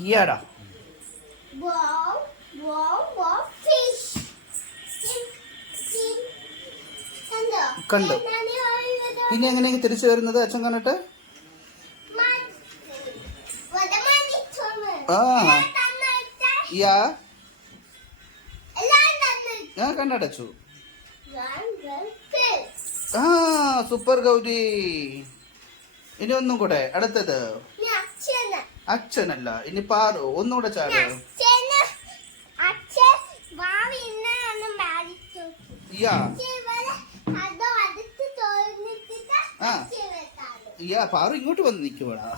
ഈയാടാ കണ്ടു. ഇനി എങ്ങനെയെങ്കിൽ തിരിച്ചു വരുന്നത് അച്ഛൻ കണ്ടിട്ട്? യാ ഞാൻ കണ്ടടച്ചു. സൂപ്പർ ഗൗരി. ഇനി ഒന്നും കൂടെ അടുത്തത്. അച്ഛനല്ല, ഇനി പാറു. ഒന്നുകൂടെ ചാട്. പാറു ഇങ്ങോട്ട് വന്ന് നിൽക്കുവാടാ.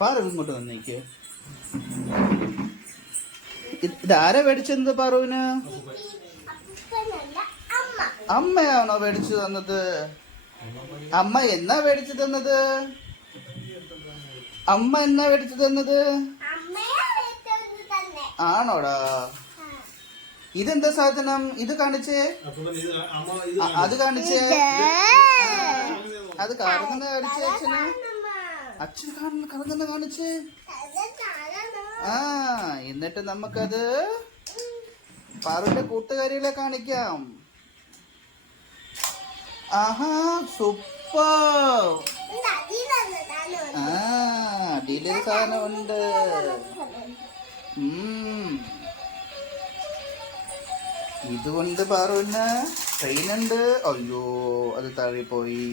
പാറു ഇങ്ങോട്ട് വന്ന് നിൽക്ക്. ഇതാരാ മേടിച്ചത് പാറുവിന്? അമ്മയാണോ മേടിച്ചു തന്നത്? അമ്മ എന്നാ മേടിച്ചു തന്നത്? അമ്മ എന്നാ മേടിച്ചു തന്നത്? ആണോടാ? ഇതെന്താ സാധനം? ഇത് കാണിച്ചേ, അത് കാണിച്ചേ, അത് കറങ്ങുന്ന കാണിച്ചേ അച്ഛന്. അച്ഛൻ കറങ്ങുന്ന കാണിച്ചേ. എന്നിട്ട് നമുക്കത് പാറുവിന്റെ കൂട്ടുകാരികളെ കാണിക്കാം. ആഹാ സൂപ്പർ. അടിയിലൊരു സാധനമുണ്ട്. ഇതുകൊണ്ട് പാറുവിന് ട്രെയിനുണ്ട്. അയ്യോ അത് താഴെ പോയി.